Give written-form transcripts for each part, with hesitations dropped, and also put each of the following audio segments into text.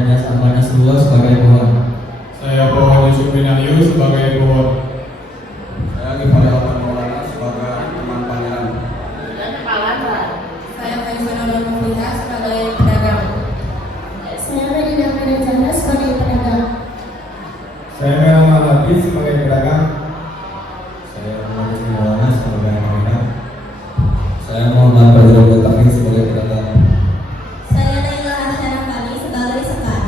Ananias Ambanasluwa sebagai pohon. Saya Pohon Yusuf bin Ayu sebagai pohon. Saya Givari Alvan Maulana sebagai teman pangeran. Saya Faizana Nurmulia sebagai pedagang. Saya Medina Medanjana sebagai pedagang. Saya Muhammad Hafiz sebagai pedagang. Saya Muhammad Maulana sebagai pedagang. Saya Muhammad Fadlul Taufik sebagai pedagang. Saya Naila Asyarafani sebagai sekar.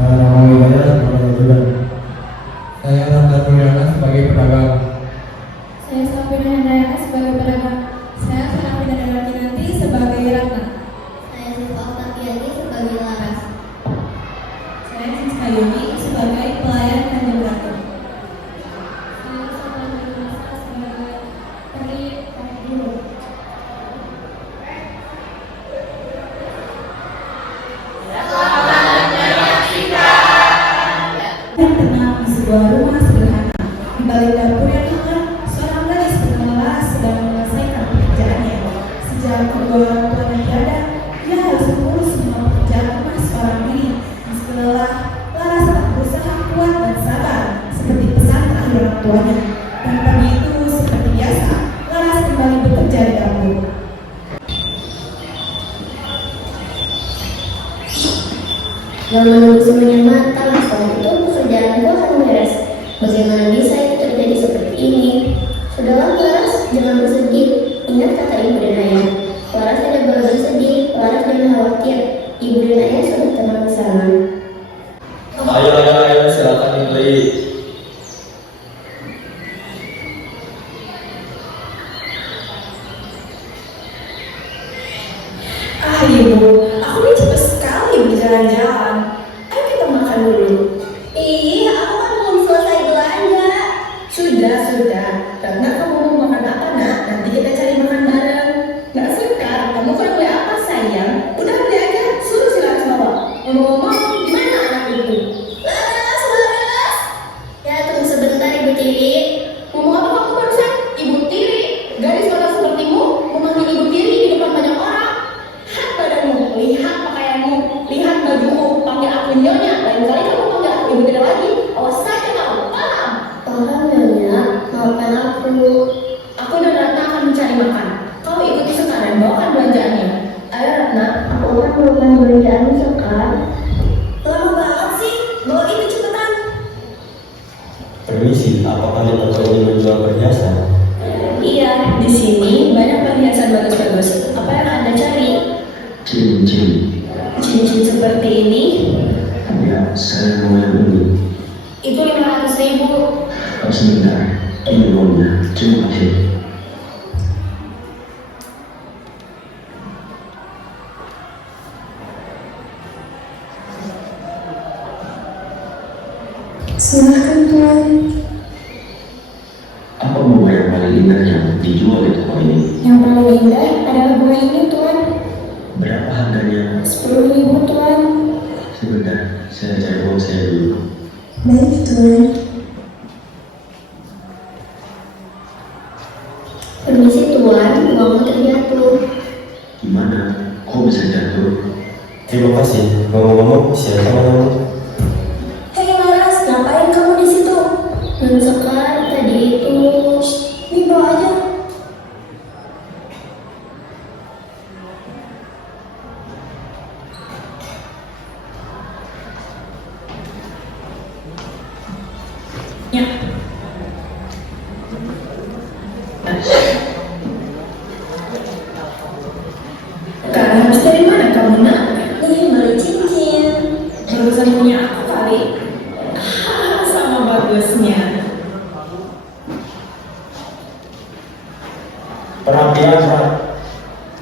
Saya Nama Widaya sebagai pedagang. Saya Ramdan Mulyana sebagai pedagang. Saya Safina Hendayana sebagai pedagang. Saya Sarafina Kinanti sebagai Ratna. Saya Sifat Tatiani sebagai Laras. Saya Siska Yuni sebagai pelayan Tanjung Ratu. Saya Safina Nurmasa sebagai Peri Tanjung. Yang tenang di sebuah rumah sederhana. Di balik dapur yang hangat, seorang gadis bernama sedang menyelesaikan pekerjaannya. Sejak kedua orang tuanya tiada, dia harus mengurus semua pekerjaan rumah seorang diri. Meski lelah, Laras tetap berusaha kuat dan sabar, seperti pesan terakhir orang tuanya. Dan pagi itu, seperti biasa, Laras kembali bekerja di dapur. Yang menunggu semuanya matang, setelah itu pekerjaanku akan beres. Bagaimana bisa itu terjadi seperti ini? Sudahlah Laras, jangan bersedih. Ingat kata ibu dan ayah. Laras tidak boleh bersedih, Laras jangan khawatir. Ibu dan ayah sudah tenang di sana. Ayo, silakan dibeli. Ibu, aku ini cepat sekali berjalan-jalan. Ayo kita makan dulu. Ih, aku kan belum selesai belanja. Sudah. Karena kamu mau makan apa, Nak? Nanti kita cari makan bareng. Nggak suka, kamu kan beli apa, sayang? Udah beli aja, suruh si Laras bawa. Ngomong-ngomong, gimana anak itu? Laras. Ya, tunggu sebentar Ibu Tiri. Ngomong apa kamu barusan? Ibu tiri? Gadis malas sepertimu memanggil ibu tiri di depan banyak orang. Lihat badanmu, lihat pakaianmu, lihat bajumu. Panggil aku nyonya. Lain kali kamu panggil aku ibu tidak lagi. Awas saja kamu, paham? Paham Nyonya, maafkan aku. Aku dan Ratna akan mencari makan. Kau ikuti sekarang, bawakan belanjaannya. Ayo Ratna. Aku akan melakukan belanjaan sekarang. Lama banget sih, bawa itu cepetan. Permisi, apakah di toko ini menjual perhiasan? Iya, di sini banyak perhiasan bagus-bagus. Apa yang Anda cari? Cincin. Cincin seperti ini? Ya, saya mau yang ini. Itu 500.000. Oh, sebentar. Ini uangnya. Terima kasih. Silahkan Tuan. Apa bunga yang paling indah yang dijual di toko ini? Yang paling indah adalah bunga ini Tuan. Berapa harganya? 10.000 Tuan. Sebentar, saya cari uang saya dulu. Baik Tuan. Permisi Tuan, uangnya terjatuh. Gimana? Kok bisa jatuh? Terima kasih. Ngomong-ngomong, siapa namamu? Hei Laras, ngapain kamu di situ? Dan sekarang tadi itu Nih bawa aja. Ya. Sekarang harus dari mana kamu nak? nih beli cincin. Barusan punya aku kali. Sama bagusnya. Perhatian, Rat.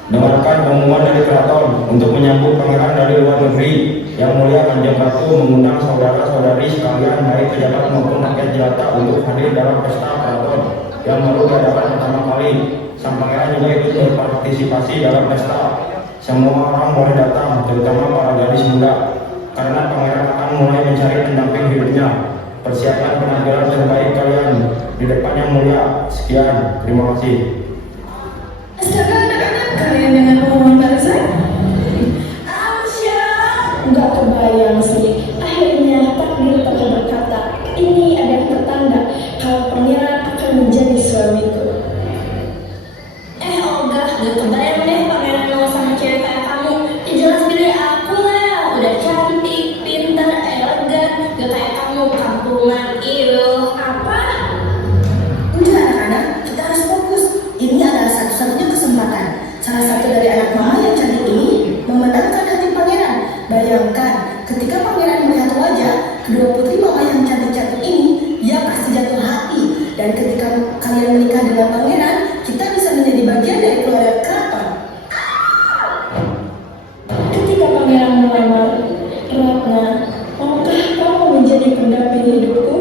Dengarkan pengumuman dari keraton untuk menyambut pangeran dari luar negeri. Yang Mulia Kanjeng Ratu mengundang saudara-saudari sekalian baik pejabat maupun rakyat jelata untuk hadir dalam pesta keraton yang baru diadakan pertama kali. Sang pangeran juga ikut berpartisipasi dalam pesta. Semua orang boleh datang, terutama para gadis muda, karena pangeran akan mulai mencari pendamping hidupnya. Persiapkan penampilan terbaik kalian di depan Yang Mulia. Sekian, terima kasih. Astaga anak-anak, kalian dengan pengumuman barusan? Nggak kebayang yang sulit. Akhirnya takdir telah berkata, ini adalah pertanda kalau pangeran akan menjadi suamiku. Olga, gak kebayang deh pangeran mau sama cewek kayak kamu. Jelas pilih aku lah, udah cantik, pintar, elegan, gak kayak kamu kampungan, Apa? Udah anak-anak, kita harus fokus. Ini adalah satu-satunya kesempatan. Salah satu dari anak mama yang cantik ini memenangkan hati pangeran. Bayangkan, ketika pangeran melihat wajah kedua putri mama yang cantik-cantik ini, dia pasti jatuh hati. Dan ketika kalian menikah dengan pangeran, kita bisa menjadi bagian dari keluarga keraton. Ketika pangeran melamar Ratna, maukah kamu menjadi pendamping hidupku?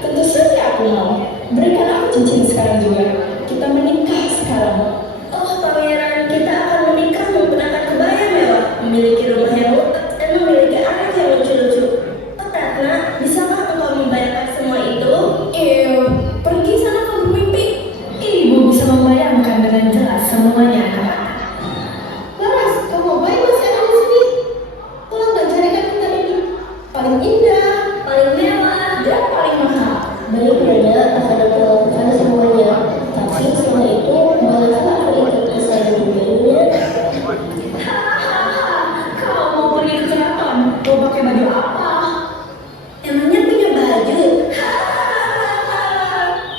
Tentu saja aku mau. Berikan aku cincin sekarang juga. Kita menikah sekarang. Oh pangeran, kita akan menikah menggunakan kebaya mewah, memiliki rumah yang luas dan memiliki anak yang lucu-lucu. Oh Ratna, bisakah engkau membayangkan semua itu? Pergi sana kau bermimpi. Ibu bisa membayangkan dengan jelas semuanya. Laras, kamu ngapain masih ada di sini? Tolong dan carikan kita ini. Paling indah, Paling mewah dan paling mahal. Baik Nyonya, akan aku lakukan semuanya. Tapi setelah itu, bolehkah aku ikut ke saya juga? Kau mau pergi ke keraton? Mau pakai baju apa? emangnya punya baju?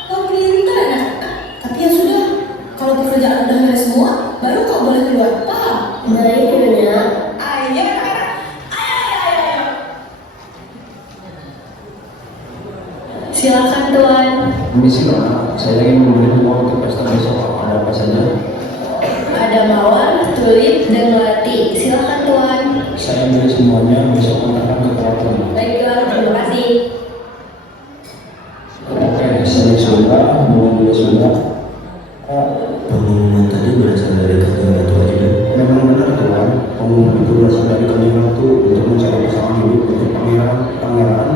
Kau pintar anak. Tapi ya sudah, kalau pekerjaan udah beres semua, baru kau boleh keluar. Paham? Baik Nyonya. Ayo anak-anak, ayo. Silakan Tuan. Permisi Nona, saya ingin membeli uang untuk pesta besok. Ada apa saja? Ada mawar, tulip, dan melati. Silakan Tuan. Saya beli semuanya, besok akan ke keraton. Baiklah, terima kasih. Oke, saya sudah, mulai sudah. Pengumuman tadi berasal dari Kanjeng Ratu Ajudan. Memang benar Tuan, pengumuman itu berasal dari Kanjeng Ratu untuk mencari pasangan hidup untuk pangeran.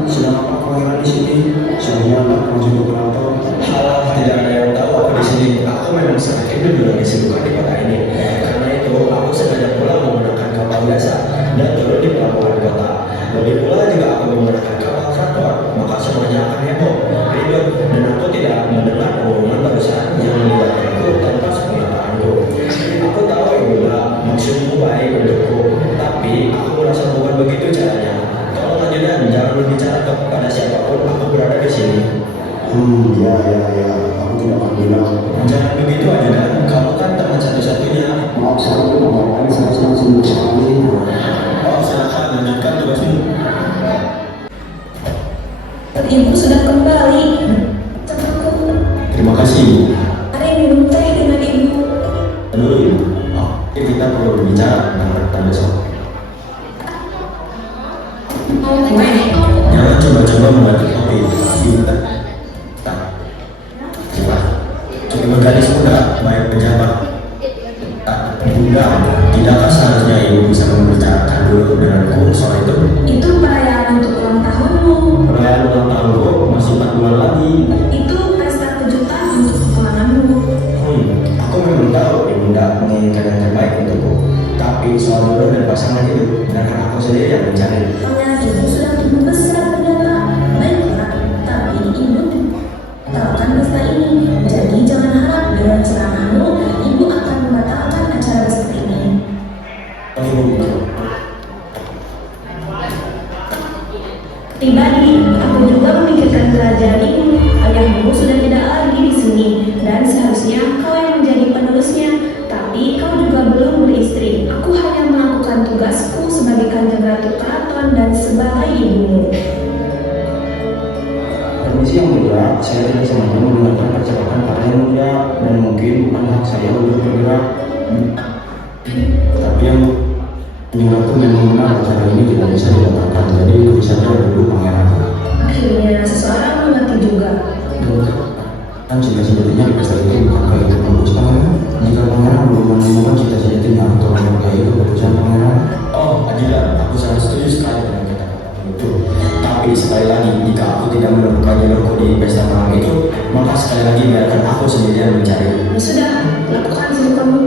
Sedang apa pangeran di sini? Saya anak masuk ke keraton. Halah, tidak ada yang tahu aku di sini. Aku memang semakin dulu lagi sibuk di kota ini. Karena itu, aku sengaja pulang menggunakan kapal biasa dan turun di pelabuhan kota. Lebih pula juga aku menggunakan kapal keraton, maka semuanya akan heboh, ribet, dan aku tidak mendengar pengumuman barusan yang melibatkanku tanpa sepengetahuanku. Aku tahu Ibunda, maksudmu baik untukku, tapi aku merasa bukan begitu caranya. Tolong ajudan, jangan berbicara kepada siapapun aku berada di sini. Ya, aku tidak akan bilang. Jangan begitu ajudan, kamu kan teman satu-satunya. Maaf, saya itu mengatakan saya sedang sibuk sekali. Oh, silakan lanjutkan tugasmu. Ibu sudah kembali. Cepatku. Terima kasih. Mari minum teh dengan ibu. Dulu Ibu. Oke, kita perlu berbicara tentang pertanyaan besok. Jangan coba-coba membantu kopi. Ibu. Coba. Coba gadis muda, baik pejabat. Bunda, tidakkah seharusnya Ibu bisa membicarakan dulu denganku soal itu? Itu perayaan untuk ulang tahunmu. Perayaan ulang tahunku masih 4 bulan lagi. Itu pesta kejutan untuk kepulanganmu. Aku memang tahu Ibunda menginginkan yang terbaik untukku. Tapi soal jodoh dan pasangan itu, biarkan aku sendiri yang mencari. Pangeran ibu sudah tumbuh besar ternyata. Baiklah, tapi ibu tahukan pesta ini. Jadi jangan harap dengan ceramahmu ibu akan membatalkan acara seperti ini. Pribadi, aku juga memikirkan kerajaan ini. Ayahmu sudah tidak lagi di sini, dan seharusnya kau yang menjadi penerusnya. Tapi kau juga belum beristri. Aku hanya melakukan tugasku sebagai Kanjeng Ratu Keraton dan sebagai ibumu. Permisi yang mulia, saya tidak sengaja menggunakan percakapan para yang mulia dan mungkin bukan hak saya untuk bergerak. Tapi yang menyebabkan memang benar acara ini tidak bisa dibatalkan, jadi lebih saja dulu pangeran. Akhirnya seseorang mengerti juga. Kan cita-citanya di pesta itu bukan kayak itu bagus pangeran. Jika pangeran belum menemukan cita-citanya atau kayak itu keputusan pangeran. Oh, Ajudan, aku sangat setuju sekali dengan kata-kata itu. Tapi sekali lagi, jika aku tidak menemukan jalurku di pesta malam itu, maka sekali lagi biarkan aku sendirian mencari. Ya sudah, lakukan dulu kamu.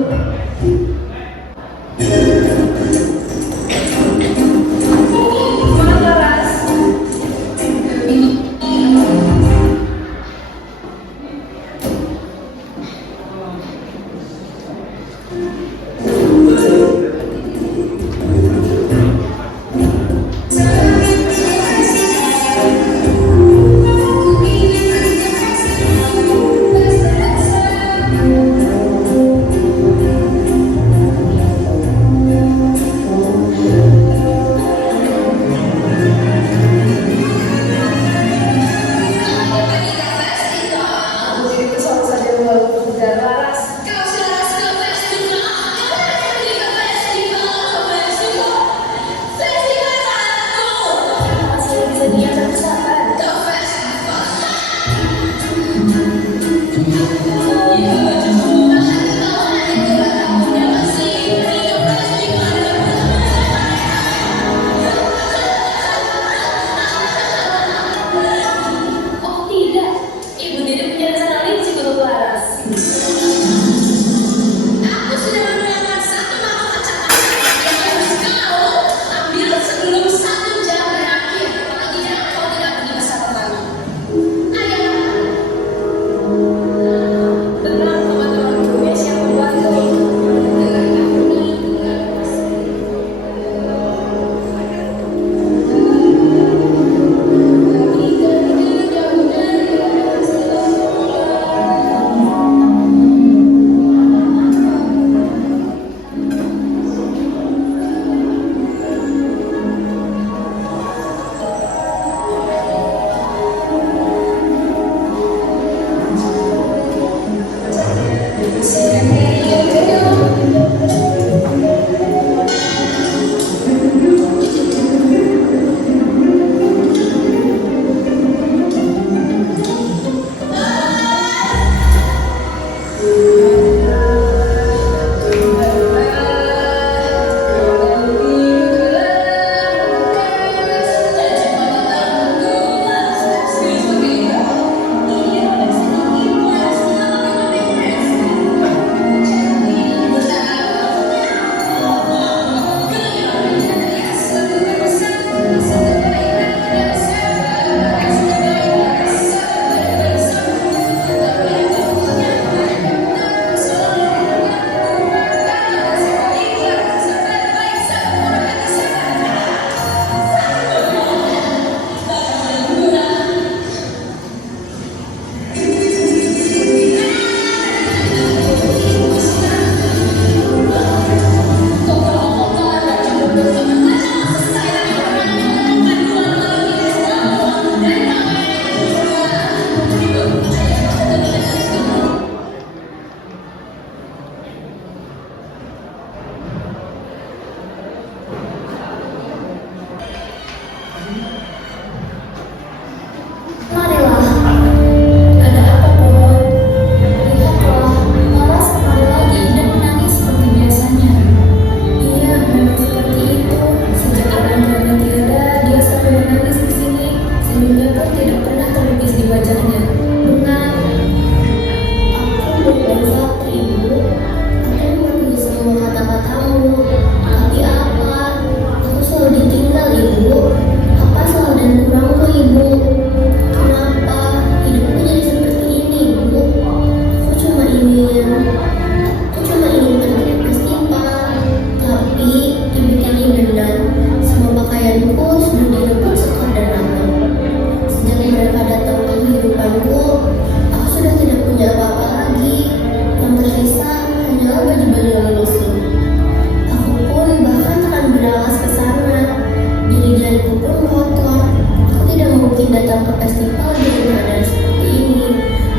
festival dengan keadaan seperti ini.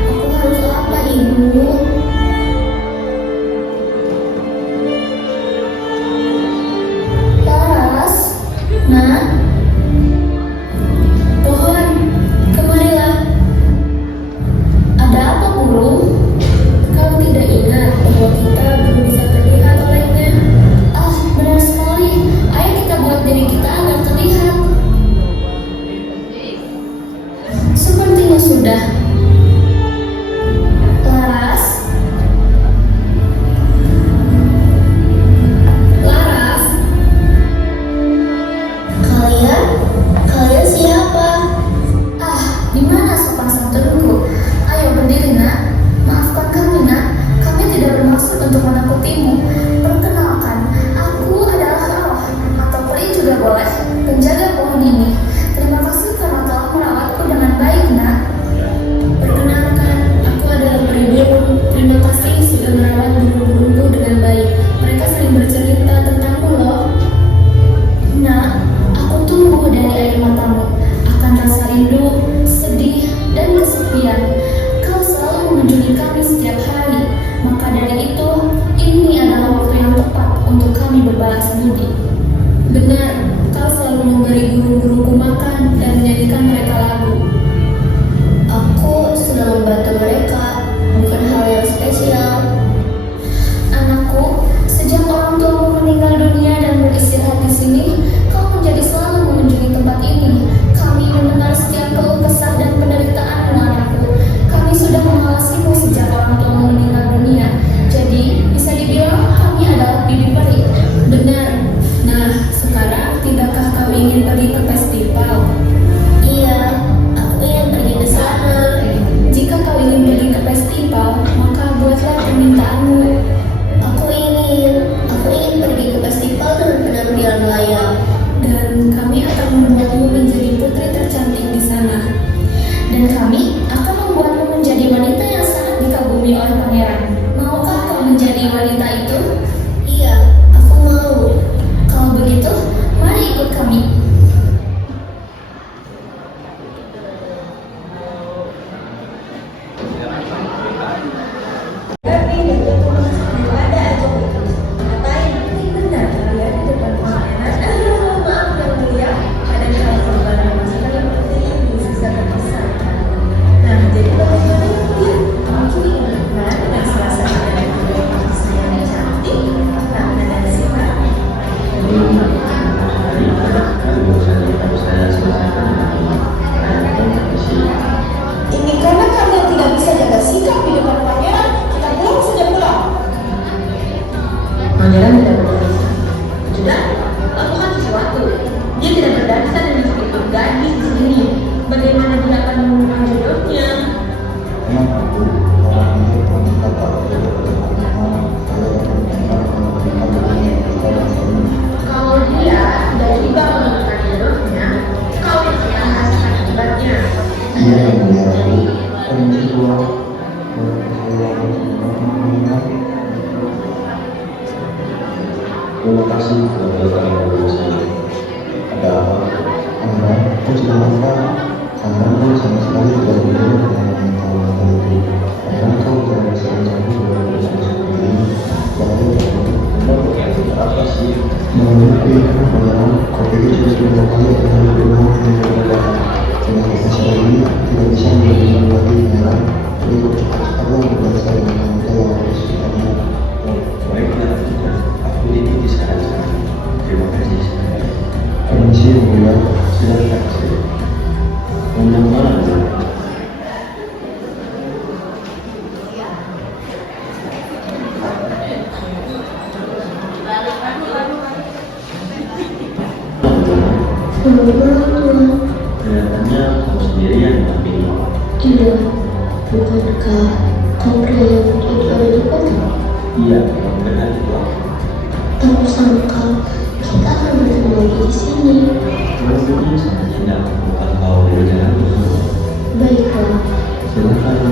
Aku harus apa, Ibu? Laras, Nak, pohon, kemarilah. Ada apa, burung? Kau tidak ingat bahwa kita belum bisa terlihat olehnya? Ah, benar sekali. Ayo kita buat diri kita agar terlihat. Sepertinya sudah. Laras? Laras? Kalian siapa? Ah, di mana sopan santunku? Ayo berdiri, Nak. Maafkan kami, Nak. Kami tidak bermaksud untuk menakutimu. Perkenalkan, aku adalah roh, atau peri juga boleh, penjaga pohon ini. Terima kasih karena telah merawatku dengan baik, Nak. Perkenalkan, aku adalah peri burung. Terima kasih sudah merawat burung-burungku dengan baik. Mereka sering bercerita tentangmu loh. Nak, aku tumbuh dari air matamu, akan rasa rindu, sedih, dan kesepian. Kau selalu mengunjungi kami setiap hari. Maka dari itu, ini adalah waktu yang tepat untuk kami berbalas budi. Benar, kau selalu memberi burung-burungku makan dan menyanyikan mereka lagu. Aku sudah membantu mereka, bukan hal yang spesial. Anakku, sejak orang tuamu meninggal dunia dan beristirahat di sini, kau menjadi selalu mengunjungi tempat ini. Kami mendengar setiap keluh kesah dan penderitaanmu, anakku. Kami sudah mengawasimu sejak orang tuamu meninggal dunia. Jadi, bisa dibilang kami adalah bibi peri. Benar. Nah, sekarang tidakkah kau ingin pergi ke festival? Iya, aku ingin pergi ke sana. Jika kau ingin pergi ke festival, maka buatlah permintaanmu. Aku ingin pergi ke festival dengan penampilan layak. Dan kami akan membuatmu menjadi putri tercantik di sana. Dan kami akan membuatmu menjadi wanita yang sangat dikagumi oleh pangeran. Maukah kau menjadi wanita itu? Iya, aku mau. Kalau begitu, mari ikut kami. Ini karena kalian tidak bisa jaga sikap di depan pangeran, kita pulang saja pulang. Pangeran tidak berbisa. Sudah, lakukan sesuatu. Dia tidak berdansa dengan begitu gadis di sini. Bagaimana dia akan menemukan jodohnya? Kenapa aku orang itu pun kata tidak berkenan saya akan mengenalkan kita bersama. Kalau dia tidak juga menemukan jodohnya, kau yang akan merasakan akibatnya. Iya yang mulia aku permisi tuan. Terima kasih kepada kalian berdua. Ada apa? Anda, aku sudah apa? Anda pun sama sekali tidak berbeda dengan wanita wanita itu. Karena kau tidak bisa mencapai dengan bersama seperti ini. Baru Apa sih? menurutku itu pangeran, kau pikir sudah dua kali akan berdoa dengan berbeda. Dengan kita lagi tidak bisa menjadi lagi pangeran. Jadi cepat-cepatlah berdansa dengan wanita yang harus kita. Baiklah, aku ikuti saran saya. Terima kasih. Permisi yang mulia. Silakan saja. Undang mana? Kelihatannya kamu sendirian tapi Tidak, bukankah kau pria yang begitu ada di kota? iya, memang benar itu aku. Tak sangka kita akan bertemu lagi di sini. Mungkin sangat indah bukan kau berjalan bersama. Baiklah, Silakan.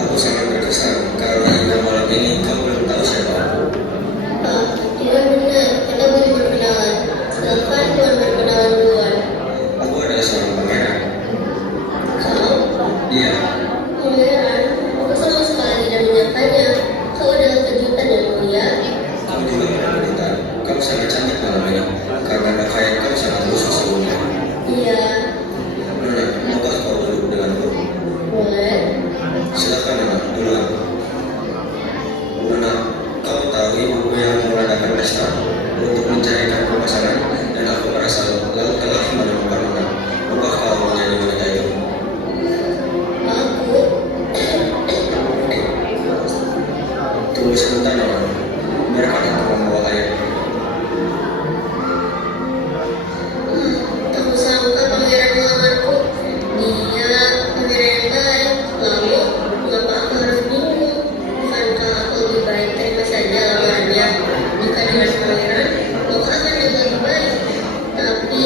Aku sangat berkesan karena hingga malam ini kau belum tahu siapa aku. Tunggu sebentar Nona, biarkan aku membawa air. Aku sangka pangeran melamarku. Dia pangeran yang baik. Lalu, mengapa aku harus bingung? Bukankah aku lebih baik terima saja lamarannya? Jika dengan pangeran, aku akan jauh lebih baik. Tapi,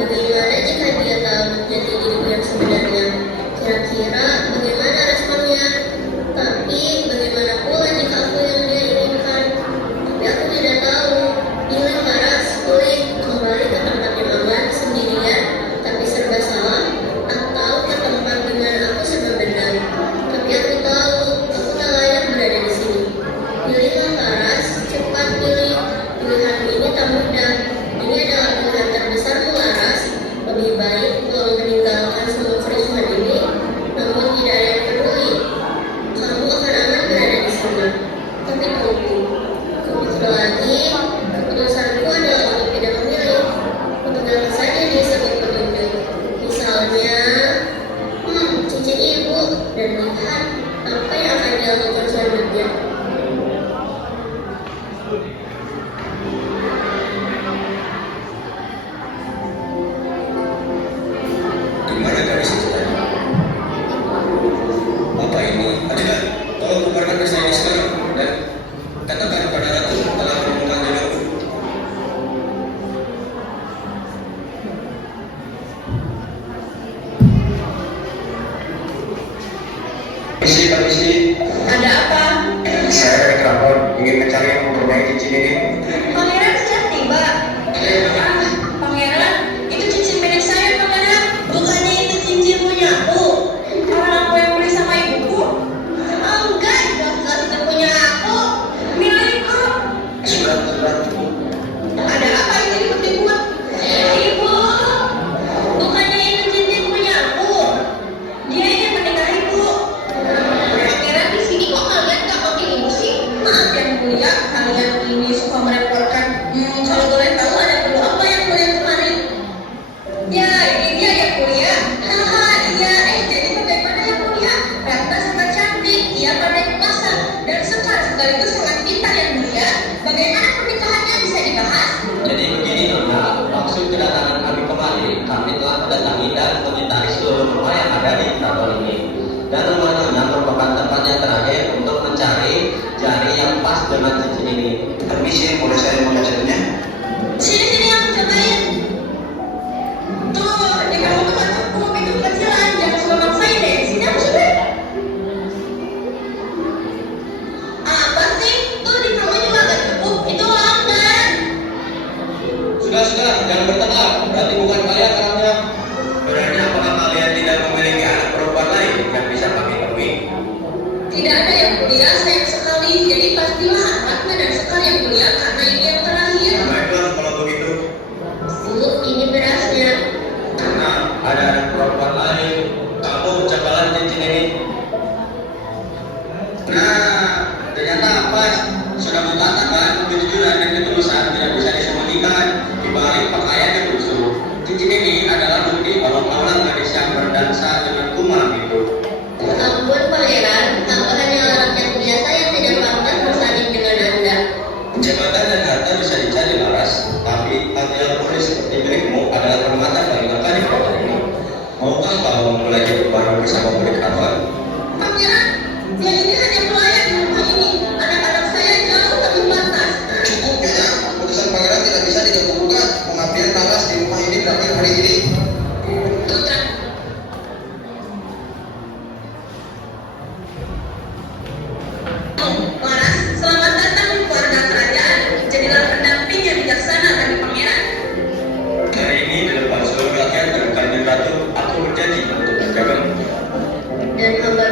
bagaimana jika dia tahu jati diriku yang sebenarnya? Kira-kira bagaimana responnya? Tapi, bagaimana pula jika aku yang dia inginkan? Tapi aku tidak tahu. Pilih Laras, pilih kembali ke tempat yang aman sendirian, tapi serba salah, atau ke tempat di mana aku serba benar. Tapi aku tahu, aku tak layak berada di sini. Pilihlah Laras, cepat pilih. Pilihan ini tak mudah. Ini adalah pilihan terbesarmu Laras. Lebih baik kau meninggalkan semua kerusuhan ini, namun tidak ada yang peduli. Kamu akan aman berada di sana. Tapi tunggu, kupikir lagi, keputusanku adalah untuk tidak memilih. Pegang saja dia sebagai petunjuk. Misalnya, cincin ibu, dan lihat apa yang akan dilakukan selanjutnya. Di mana gadis itu tadi? Apa ini? Adilah, tolong bubarkan desa ini sekarang dan katakan pada ratu telah menemukan jodohku. Permisi. Ada apa? Saya dari keraton ingin mencari yang mempunyai cincin ini. Pangeran sudah tiba. Pangeran, itu cincin milik saya, Pangeran. Bukannya itu cincin punya aku. Orang aku yang beli sama ibuku. Enggak, jelas itu punya aku. Milikku. Sudah. Ada apa ini ribut-ribut? Ibu, bukannya itu cincin punya aku. Dia ingin menikahiku. Pangeran di sini kok kalian gak pakai ibu sih? Maaf yang mulia, kalian ini suka merepotkan. Kalau boleh tahu ada perlu apa yang mulia kemarin? Ya, ini dia yang mulia. Haha, iya. Jadi bagaimana yang mulia? Ratna sangat cantik, ia pandai memasak, dan sekaligus sangat pintar yang mulia. Bagaimana pernikahannya bisa dibahas? Jadi begini Nona, maksud kedatangan kami kemari, kami telah mendatangi dan mengitari seluruh rumah yang ada di keraton ini. Dan rumah Nona merupakan tempat yang terakhir untuk mencari jari yang pas dengan cincin ini. Permisi, boleh saya mengajarinya? Sini aku cobain. Tuh, di kamu tempat hukum itu kecilan, jangan suka maksain deh. Sini aku cobain. Apa sih? Tuh di kamu juga agak cukup. Itu lamban. Sudah, jangan bertengkar. Berarti bukan kalian orangnya. Berarti apakah kalian tidak memiliki anak perempuan lain yang bisa kami temui? Tidak ada yang mulia, sayang sekali. Jadi pastilah Ratna dan Sekar yang mulia karena ini yang terakhir. Baiklah kalau begitu. Bu, ini berasnya. Karena ada anak perempuan lain, kamu cakalan cincin ini. Nah, ternyata pas sudah mengatakan kejujuran dan ketulusan tidak bisa disembunyikan di balik pakaian yang lusuh. Cincin ini adalah bukti bahwa kaulah gadis yang berdansa dengan kumam itu. Ampun pangeran, aku hanyalah rakyat biasa yang tidak pantas bersanding dengan Anda. Jabatan dan harta bisa dicari Laras, tapi hati yang mulia seperti milikmu adalah permata bagi kakak di kota ini. Maukah kau memulai hidup baru bersama murid keraton? Pangeran, dia ini hanya pelayan di rumah ini. Anak-anak saya jauh lebih pantas. Cukup ya, putusan pangeran tidak bisa diganggu-gugat. Pengabdian Laras di rumah ini berakhir hari ini. Putra. Laras, selamat datang di keluarga kerajaan. Jadilah pendamping yang bijaksana bagi pangeran. Hari ini di depan seluruh rakyat dan kanjeng ratu, aku berjanji untuk menjagamu. Dan hamba